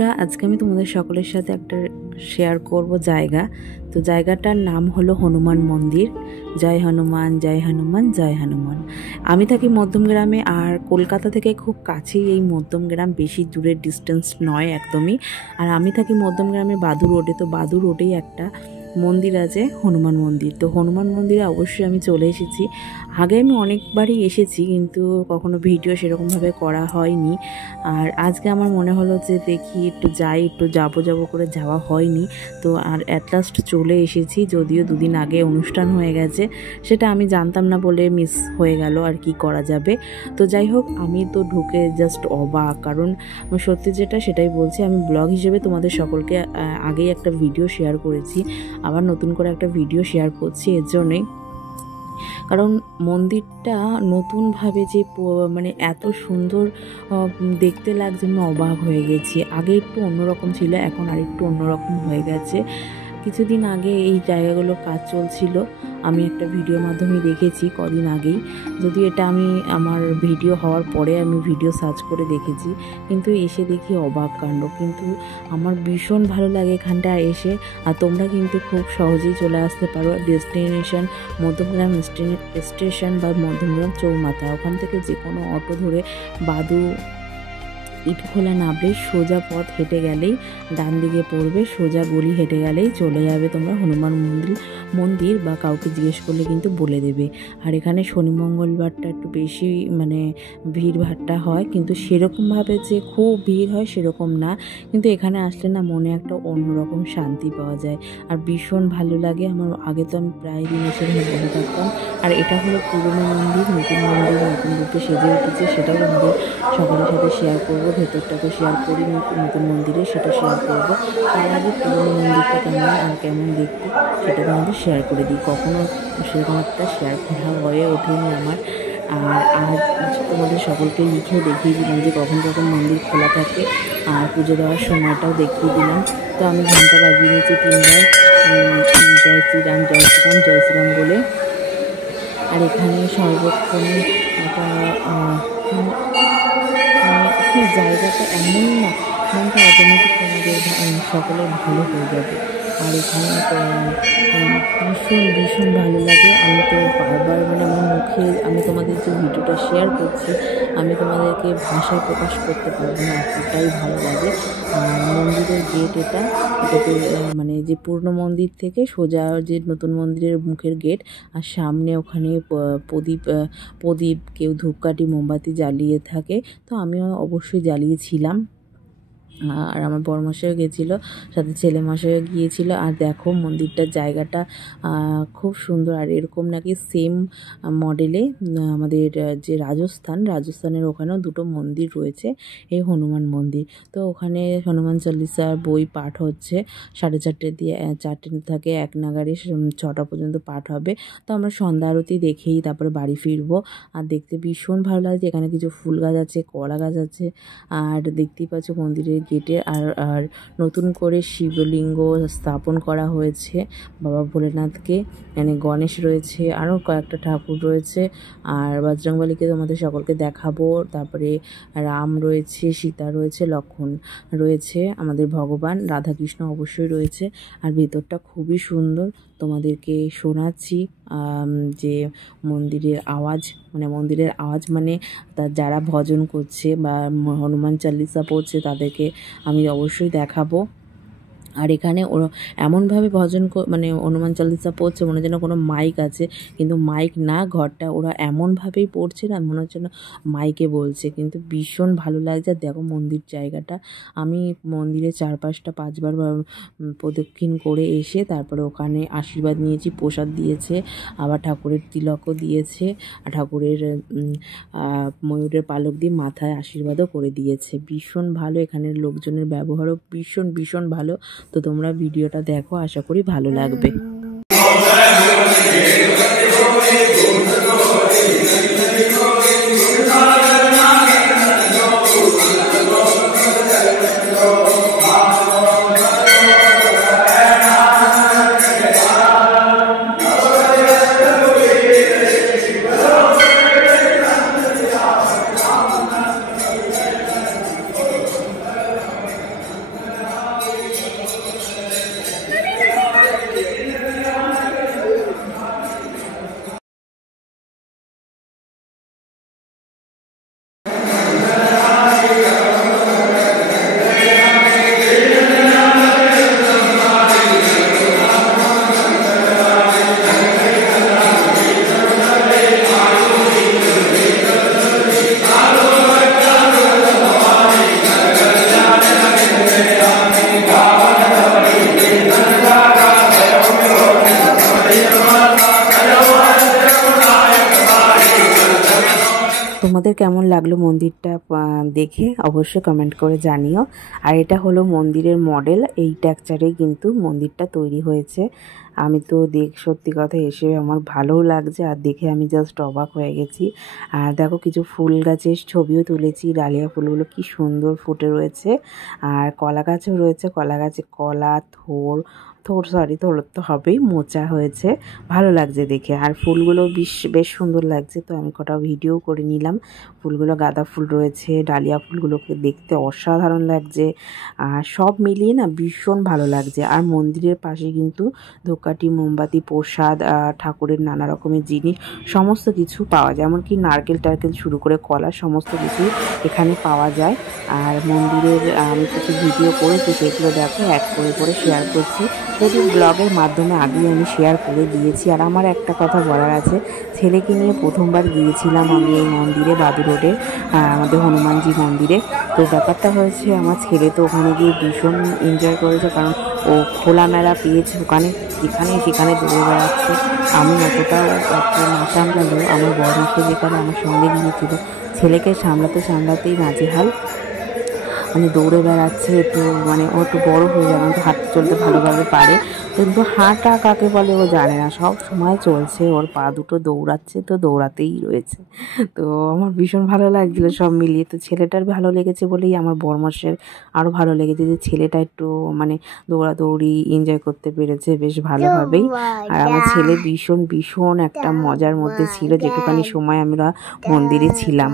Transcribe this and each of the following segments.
বন্ধুরা, আজকে আমি তোমাদের সকলের সাথে একটা শেয়ার করব জায়গা। তো জায়গাটার নাম হলো হনুমান মন্দির। জয় হনুমান, জয় হনুমান, জয় হনুমান। আমি থাকি মধ্যমগ্রামে, আর কলকাতা থেকে খুব কাছেই এই মধ্যমগ্রাম, বেশি দূরের ডিস্টেন্স নয় একদমই। আর আমি থাকি মধ্যমগ্রামে বাদু রোডে। তো বাদু রোডেই একটা মন্দির আছে, হনুমান মন্দির। তো হনুমান মন্দিরে অবশ্যই আমি চলে এসেছি। আগে আমি অনেকবারই এসেছি, কিন্তু কখনো ভিডিও সেরকমভাবে করা হয়নি। আর আজকে আমার মনে হলো যে দেখি একটু যাই, একটু যাবো করে যাওয়া হয়নি। তো আর অ্যাট লাস্ট চলে এসেছি, যদিও দুদিন আগে অনুষ্ঠান হয়ে গেছে, সেটা আমি জানতাম না বলে মিস হয়ে গেল। আর কি করা যাবে। তো যাই হোক, আমি তো ঢুকে জাস্ট অবাক, কারণ সত্যি যেটা সেটাই বলছি। আমি ব্লগ হিসেবে তোমাদের সকলকে আগেই একটা ভিডিও শেয়ার করেছি, আবার নতুন করে একটা ভিডিও শেয়ার করছি এর জন্যই, কারণ মন্দিরটা নতুনভাবে যে মানে এত সুন্দর দেখতে লাগছে, আমি অবাক হয়ে গেছি। আগে একটু অন্যরকম ছিল, এখন আর একটু অন্যরকম হয়ে গেছে। কিছুদিন আগে এই জায়গাগুলো কাজ চলছিল, আমি একটা ভিডিওর মাধ্যমে দেখেছি কদিন আগেই। যদিও এটা আমি আমার ভিডিও হওয়ার পরে আমি ভিডিও সার্চ করে দেখেছি, কিন্তু এসে দেখি অবাক কাণ্ড। কিন্তু আমার ভীষণ ভালো লাগে এখানটা এসে। আর তোমরা কিন্তু খুব সহজেই চলে আসতে পারো। ডেস্টিনেশন মধ্যমগ্রাম স্টেশন বা মধ্যমগ্রাম চৌমাথা, ওখান থেকে যে কোনো অটো ধরে বাদু ইটখোলা নামলে সোজা পথ হেঁটে গেলেই ডান দিকে পড়বে, সোজা গলি হেঁটে গেলেই চলে যাবে তোমরা হনুমান মন্দির, বা কাউকে জিজ্ঞেস করলে কিন্তু বলে দেবে। আর এখানে শনি মঙ্গলবারটা একটু বেশি মানে ভিড়ভাট্টা হয়, কিন্তু সেরকমভাবে যে খুব ভিড় হয় সেরকম না। কিন্তু এখানে আসলে না মনে একটা অন্যরকম শান্তি পাওয়া যায়, আর ভীষণ ভালো লাগে আমার। আগে তো আমি প্রায় দিন এসে বসে থাকতাম। আর এটা হলো পুরনো মন্দির, নতুন মন্দির নতুন রূপে সেজে উঠেছে, সেটাও আমাদের সকলের সাথে শেয়ার করবো। ভেতরটা তো শেয়ার করি, নতুন মন্দিরে সেটা শেয়ার করবো। তার আগে পুরনো মন্দিরটা কেমন আর কেমন দেখতে সেটা তোমাদের শেয়ার করে দিই। কখনো সেরকম একটা শেয়ার করা হয়ে ওঠেনি আমার। আর আজ তোমাদের সকলকে লিখে দেখিয়ে দিলাম যে কখন কখন মন্দির খোলা থাকে, আর পুজো দেওয়ার সময়টাও দেখিয়ে দিলাম। তো আমি ঘন্টা বাজিয়ে নিয়েছি 3বার, জয় শ্রীরাম, জয় শ্রীরাম, জয় শ্রীরাম বলে। আর এখানে সর্বক্ষণে একটা জায়গাটা এমনই না, মনটা অটোমেটিক তোমাদের সকলের ভালো হয়ে যাবে। আর এখানে ভীষণ ভালো লাগে। আমি তো বারবার মানে আমার মুখে, আমি তোমাদের যে ভিডিওটা শেয়ার করছি, আমি তোমাদেরকে ভাষায় প্রকাশ করতে পারবো না, এতটাই ভালো লাগে। মন্দিরের গেট এটাতে মানে যে পুরনো মন্দির থেকে সোজা যে নতুন মন্দিরের মুখের গেট, আর সামনে ওখানে প্রদীপ কেউ ধূপকাঠি মোমবাতি জ্বালিয়ে থাকে। তো আমিও অবশ্যই জ্বালিয়েছিলাম, আর আমার বড়মশাইও গেছিলো, সাথে ছেলেমশাইও গিয়েছিলো। আর দেখো মন্দিরটার জায়গাটা খুব সুন্দর। আর এরকম নাকি সেম মডেলে আমাদের যে রাজস্থানের ওখানেও দুটো মন্দির রয়েছে, এই হনুমান মন্দির। তো ওখানে হনুমান চল্লিশার বই পাঠ হচ্ছে 4:30 দিয়ে 4টে থেকে 1 নাগাড়ে 6টা পর্যন্ত পাঠ হবে। তো আমরা সন্ধ্যা আরতি দেখেই তারপরে বাড়ি ফিরবো। আর দেখতে ভীষণ ভালো লাগছে। এখানে কিছু ফুল গাছ আছে, কলা গাছ আছে, আর দেখতেই পাচ্ছ মন্দিরের গেটে আর নতুন করে শিবলিঙ্গ স্থাপন করা হয়েছে বাবা ভোলেনাথকে। মানে গণেশ রয়েছে, আরও কয়েকটা ঠাকুর রয়েছে। আর বজরংবলীকে তোমাদের সকলকে দেখাবো। তারপরে রাম রয়েছে, সীতা রয়েছে, লক্ষ্মণ রয়েছে, আমাদের ভগবান রাধাকৃষ্ণ অবশ্যই রয়েছে। আর ভেতরটা খুবই সুন্দর, তোমাদেরকে শোনাচ্ছি যে মন্দিরের আওয়াজ মানে যারা ভজন করছে বা হনুমান চালিসা পড়ছে তাদেরকে আমি অবশ্যই দেখাবো। আর এখানে ওরা এমনভাবে ভজন মানে হনুমান চালিসা পড়ছে মনে যেন কোনো মাইক আছে, কিন্তু মাইক না, ঘরটা ওরা এমনভাবেই পড়ছে না মনে হচ্ছে না মাইকে বলছে। কিন্তু ভীষণ ভালো লাগছে। দেখো মন্দির জায়গাটা, আমি মন্দিরে 4-5বার প্রদক্ষিণ করে এসে তারপরে ওখানে আশীর্বাদ নিয়েছি, প্রসাদ দিয়েছে, আবার ঠাকুরের তিলকও দিয়েছে, আর ঠাকুরের ময়ূরের পালক দিয়ে মাথায় আশীর্বাদও করে দিয়েছে। ভীষণ ভালো, এখানের লোকজনের ব্যবহারও ভীষণ ভালো। তো তোমরা ভিডিওটা দেখো, আশা করি ভালো লাগবে। তোমাদের কেমন লাগলো মন্দিরটা দেখে অবশ্যই কমেন্ট করে জানিও। আর এটা হলো মন্দিরের মডেল, এই টেক্সচারেই কিন্তু মন্দিরটা তৈরি হয়েছে। আমি তো সত্যি কথা এসে আমার ভালোও লাগছে, আর দেখে আমি জাস্ট অবাক হয়ে গেছি। আর দেখো কিছু ফুল গাছের ছবিও তুলেছি, ডালিয়া ফুলগুলো কি সুন্দর ফুটে রয়েছে। আর কলা গাছও রয়েছে, কলা গাছে কলা, থোর তো হবেই, মোচা হয়েছে, ভালো লাগছে দেখে। আর ফুলগুলো বেশ সুন্দর লাগছে, তো আমি কটা ভিডিও করে নিলাম। ফুলগুলো গাঁদা ফুল রয়েছে, ডালিয়া ফুলগুলোকে দেখতে অসাধারণ লাগছে। আর সব মিলিয়ে না ভীষণ ভালো লাগছে। আর মন্দিরের পাশে কিন্তু ধূপকাঠি, মোমবাতি, প্রসাদ, ঠাকুরের নানা রকমের জিনিস সমস্ত কিছু পাওয়া যায়, এমনকি নারকেল টারকেল শুরু করে কলা সমস্ত কিছু এখানে পাওয়া যায়। আর মন্দিরের আমি কিছু ভিডিও করেছি, সেগুলো দেখো অ্যাড করে শেয়ার করছি, যদি ব্লগের মাধ্যমে আগেই আমি শেয়ার করে দিয়েছি। আর আমার একটা কথা বলার আছে, ছেলেকে নিয়ে প্রথমবার গিয়েছিলাম আমি এই মন্দিরে, বাদু রোডে আমাদের হনুমানজি মন্দিরে। তো ব্যাপারটা হয়েছে, আমার ছেলে তো ওখানে গিয়ে ভীষণ এনজয় করেছে, কারণ ও খোলামেলা পেয়েছে, ওখানে যেখানে সেখানে দৌড়ে বেড়াচ্ছে। আমি অতটা না সামলালেও আমার বড়মাকে যেখানে আমার সঙ্গে গিয়েছিল, ছেলেকে সামলাতেই নাজেহাল, মানে দৌড়ে বেড়াচ্ছে। তো মানে ও একটু বড়ো হয়ে যাবে, তো হাঁটতে চলতে ভালোভাবে পারে, কিন্তু হাঁটা কাকে বলে ও জানে না, সব সময় চলছে, ওর পা দুটো দৌড়াচ্ছে, তো দৌড়াতেই রয়েছে। তো আমার ভীষণ ভালো লাগছিলো সব মিলিয়ে। তো ছেলেটার ভালো লেগেছে বলেই আমার বরমাসের আরও ভালো লেগেছে, যে ছেলেটা একটু মানে দৌড়াদৌড়ি এনজয় করতে পেরেছে বেশ ভালোভাবেই। আর আমার ছেলে ভীষণ একটা মজার মধ্যে ছিল, যেটুখানি সময় আমরা মন্দিরে ছিলাম।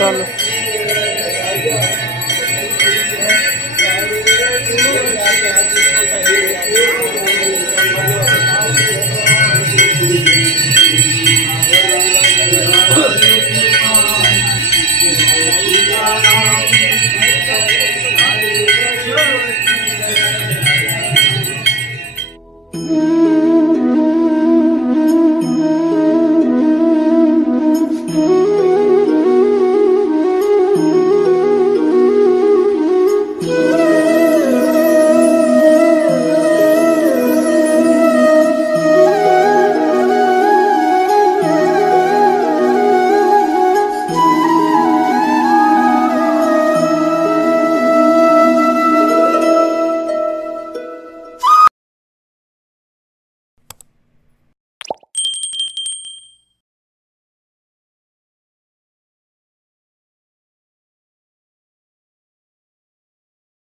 চলো।